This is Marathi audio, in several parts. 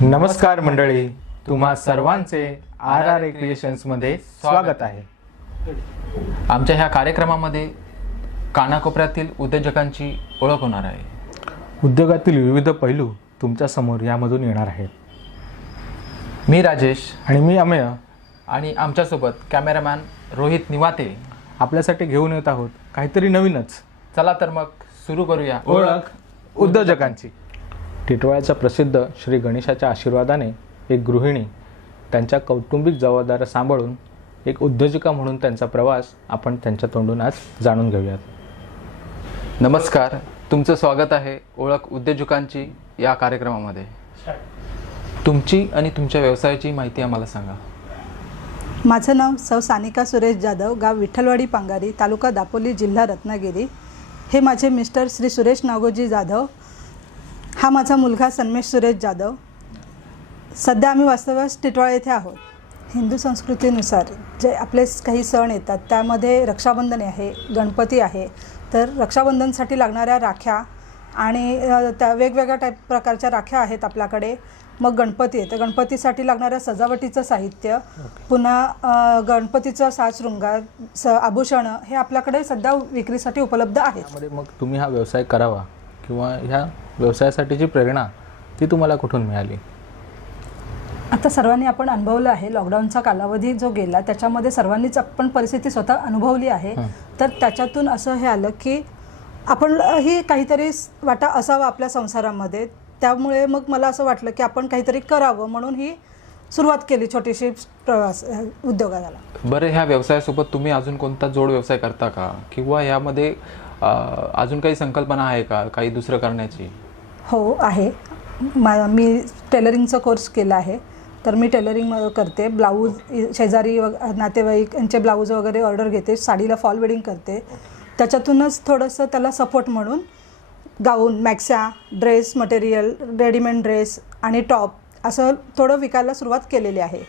नमस्कार मंडळी, तुम्हा सर्वांचे RRA क्रिएशन्समध्ये स्वागत आहे. आमच्या ह्या कार्यक्रमामध्ये कानाकोपऱ्यातील उद्योजकांची ओळख होणार आहे. उद्योगातील विविध पैलू तुमच्या समोर यामधून येणार आहेत. मी राजेश आणि मी अमेय आणि आमच्यासोबत कॅमेरामॅन रोहित निवाते आपल्यासाठी घेऊन येत आहोत काहीतरी नवीनच. चला तर मग सुरू करूया ओळख उद्योजकांची. टिटवाळ्याच्या प्रसिद्ध श्री गणेशाच्या आशीर्वादाने एक गृहिणी त्यांच्या कौटुंबिक जबाबदाऱ्या सांभाळून एक उद्योजिका म्हणून त्यांचा प्रवास आपण त्यांच्या तोंडून आज जाणून घेऊयात. नमस्कार, तुमचं स्वागत आहे ओळख उद्योजकांची या कार्यक्रमामध्ये. तुमची आणि तुमच्या व्यवसायाची माहिती आम्हाला सांगा. माझं नाव सौ सानिका सुरेश जाधव, गाव विठ्ठलवाडी पांगारी, तालुका दापोली, जिल्हा रत्नागिरी. हे माझे मिस्टर श्री सुरेश नागोजी जाधव. हा माझा मुलगा सन्मेश सुरेश जाधव. सध्या आम्ही वास्तव्यास टिटवाळा येथे आहोत. हिंदू संस्कृतीनुसार जे आपले काही सण येतात त्यामध्ये रक्षाबंधन आहे, गणपती आहे. तर रक्षाबंधनसाठी लागणाऱ्या राख्या आणि त्या वेगवेगळ्या प्रकारच्या राख्या आहेत आपल्याकडे. मग गणपती आहे तर गणपतीसाठी लागणाऱ्या सजावटीचं साहित्य, पुन्हा गणपतीचं साजशृंगार, आभूषणं हे आपल्याकडे सध्या विक्रीसाठी उपलब्ध आहेत. त्यामध्ये मग तुम्ही हा व्यवसाय करावा किंवा ह्या व्यवसायासाठीची प्रेरणा ती तुम्हाला कुठून मिळाली? आता सर्वांनी आपण अनुभवलं आहे, लॉकडाऊनचा कालावधी जो गेला त्याच्यामध्ये सर्वांनीच आपण परिस्थिती स्वतः अनुभवली आहे. तर त्याच्यातून असं हे आलं की आपण ही काहीतरी वाटा असावा आपल्या संसारामध्ये. त्यामुळे मग मला असं वाटलं की आपण काहीतरी करावं म्हणून ही सुरुवात केली छोटीशी प्रवास उद्योगाला. बरं, ह्या व्यवसायासोबत तुम्ही अजून कोणता जोड व्यवसाय करता का, किंवा यामध्ये अजून काही संकल्पना आहे का काही दुसरं करण्याची? हो आहे. मी टेलरिंगचा कोर्स केला आहे. तर मी टेलरिंग करते. ब्लाऊज शेजारी नातेवाईक यांचे ब्लाऊज वगैरे ऑर्डर घेते. साडीला फॉल वेडिंग करते. त्याच्यातूनच थोडंसं त्याला सपोर्ट म्हणून गाऊन, मॅक्स्या, ड्रेस मटेरियल, रेडीमेड ड्रेस आणि टॉप असं थोडं विकायला सुरुवात केलेली आहे.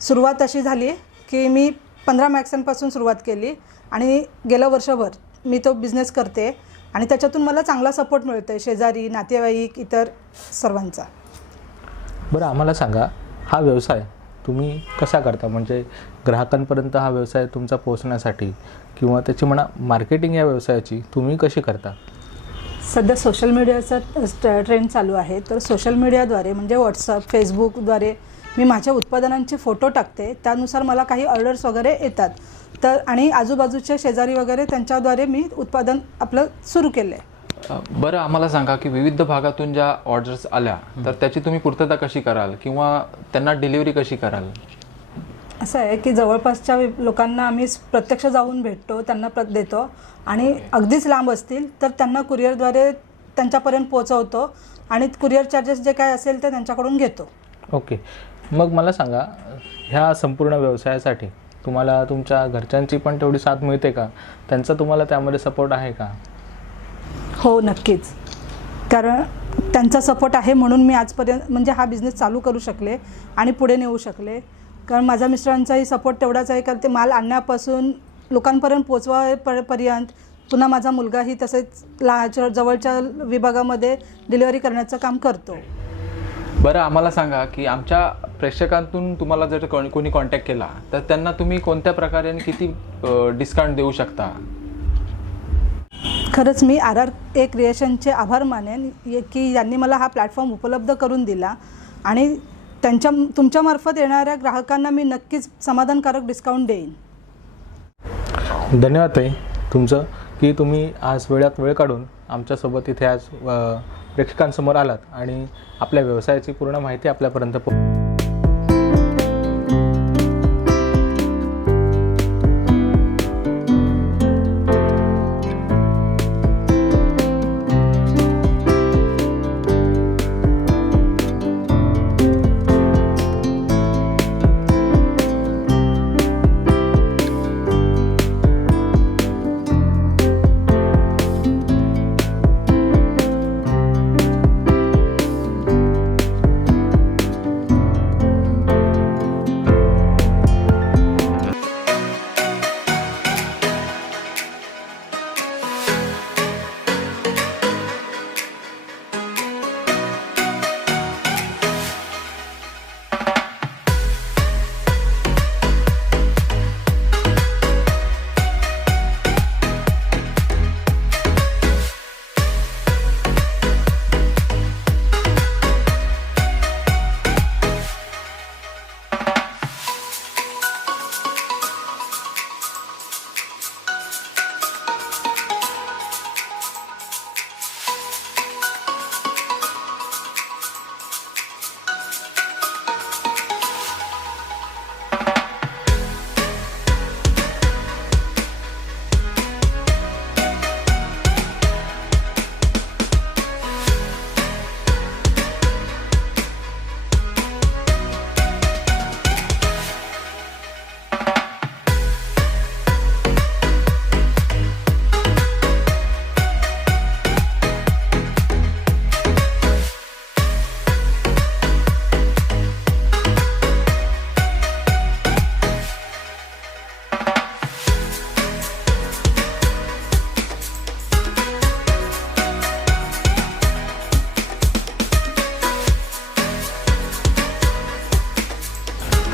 सुरुवात अशी झाली की मी 15 मॅक्स्यांपासून सुरुवात केली आणि गेलं वर्षभर मी तो बिझनेस करते आणि त्याच्यातून मला चांगला सपोर्ट मिळतो आहे शेजारी, नातेवाईक, इतर सर्वांचा. बरं, आम्हाला सांगा, हा व्यवसाय तुम्ही कसा करता? म्हणजे ग्राहकांपर्यंत हा व्यवसाय तुमचा पोहोचण्यासाठी किंवा त्याची म्हणा मार्केटिंग या व्यवसायाची तुम्ही कशी करता? सध्या सोशल मीडियाचा ट्रेंड चालू आहे. तर सोशल मीडियाद्वारे म्हणजे व्हॉट्सअप, फेसबुकद्वारे मी माझ्या उत्पादनांचे फोटो टाकते. त्यानुसार मला काही ऑर्डर्स वगैरे येतात. तर आणि आजूबाजूच्या शेजारी वगैरे त्यांच्याद्वारे मी उत्पादन आपलं सुरू केलं आहे. बरं, आम्हाला सांगा की विविध भागातून ज्या ऑर्डर्स आल्या तर त्याची तुम्ही पूर्तता कशी कराल किंवा त्यांना डिलिव्हरी कशी कराल? असं आहे की जवळपासच्या लोकांना आम्ही प्रत्यक्ष जाऊन भेटतो, त्यांना देतो आणि अगदीच लांब असतील तर त्यांना कुरिअरद्वारे त्यांच्यापर्यंत पोहोचवतो आणि कुरिअर चार्जेस जे काय असेल ते त्यांच्याकडून घेतो. ओके, मग मला सांगा, ह्या संपूर्ण व्यवसायासाठी तुम्हाला तुमच्या घरच्यांची पण तेवढी साथ मिळते का? त्यांचा तुम्हाला त्यामध्ये सपोर्ट आहे का? हो, नक्कीच. कारण त्यांचा सपोर्ट आहे म्हणून मी आजपर्यंत म्हणजे हा बिझनेस चालू करू शकले आणि पुढे नेऊ शकले. कारण माझ्या मिस्टरांचाही सपोर्ट तेवढाच आहे. कारण ते माल आणण्यापासून लोकांपर्यंत पोचवापर्यंत, पुन्हा माझा मुलगाही तसेच जवळच्या विभागामध्ये डिलिव्हरी करण्याचं काम करतो. बरं, आम्हाला सांगा की आमच्या प्रेक्षकांतून तुम्हाला जर कोणी कॉन्टॅक्ट केला तर त्यांना तुम्ही कोणत्या प्रकारे आणि किती डिस्काउंट देऊ शकता? खरंच मी RRA क्रिएशनचे आभार मानेन की यांनी मला हा प्लॅटफॉर्म उपलब्ध करून दिला आणि तुमच्यामार्फत येणाऱ्या ग्राहकांना मी नक्कीच समाधानकारक डिस्काउंट देईन. धन्यवाद ताई तुमचं की तुम्ही आज वेळात वेळ काढून आमच्यासोबत इथे आज प्रेक्षकांसमोर आलात आणि आपल्या व्यवसायाची पूर्ण माहिती आपल्यापर्यंत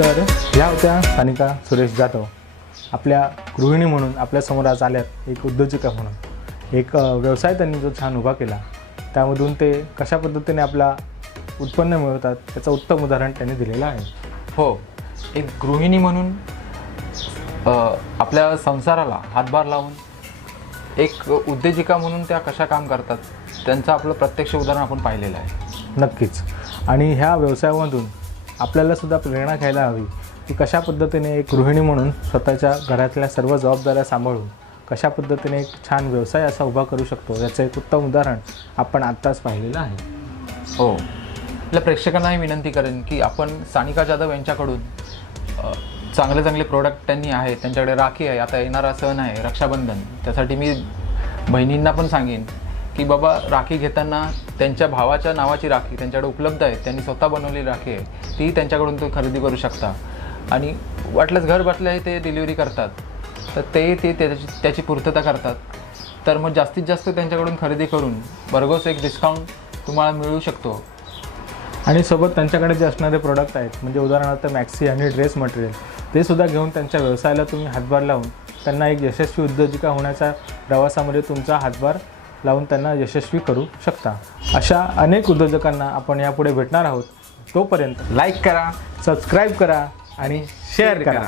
तर ह्या होत्या सानिका सुरेश जाधव. आपल्या गृहिणी म्हणून आपल्यासमोर आज आल्यात, एक उद्योजिका म्हणून. एक व्यवसाय त्यांनी जो छान उभा केला, त्यामधून ते कशा पद्धतीने आपला उत्पन्न मिळवतात त्याचं उत्तम उदाहरण त्यांनी दिलेलं आहे. हो, एक गृहिणी म्हणून आपल्या संसाराला हातभार लावून एक उद्योजिका म्हणून त्या कशा काम करतात त्यांचं आपलं प्रत्यक्ष उदाहरण आपण पाहिलेलं आहे. नक्कीच. आणि ह्या व्यवसायामधून आपल्याला सुद्धा प्रेरणा घ्यायला हवी की कशा पद्धतीने एक गृहिणी म्हणून स्वतःच्या घरातल्या सर्व जबाबदाऱ्या सांभाळून कशा पद्धतीने एक छान व्यवसाय असा उभा करू शकतो याचं एक उत्तम उदाहरण आपण आत्ताच पाहिलेलं आहे. हो, आपल्या प्रेक्षकांनाही विनंती करेन की आपण सानिका जाधव यांच्याकडून चांगले चांगले प्रोडक्ट त्यांनी आहेत. त्यांच्याकडे राखी आहे, आता येणारा सण आहे रक्षाबंधन, त्यासाठी मी बहिणींना पण सांगेन की बाबा राखी घेताना त्यांच्या भावाच्या नावाची राखी त्यांच्याकडे उपलब्ध आहे, त्यांनी स्वतः बनवलेली राखी आहे, ती त्यांच्याकडून तुम्ही खरेदी करू शकता. आणि वाटलंच घर बसल्याही ते डिलिव्हरी करतात, तर ते त्याची पूर्तता करतात. तर मग जास्तीत जास्त त्यांच्याकडून खरेदी करून भरघोस एक डिस्काउंट तुम्हाला मिळू शकतो. आणि सोबत त्यांच्याकडे जे असणारे प्रोडक्ट आहेत, म्हणजे उदाहरणार्थ मॅक्सी आणि ड्रेस मटेरियल, ते सुद्धा घेऊन त्यांच्या व्यवसायाला तुम्ही हातभार लावून त्यांना एक यशस्वी उद्योजिका होण्याच्या प्रवासामध्ये तुमचा हातभार लावून त्यांना यशस्वी करू शकता. अशा अनेक उद्योजकांना आपण यापुढे भेटणार आहोत. तोपर्यंत लाईक करा, सबस्क्राईब करा आणि शेअर करा.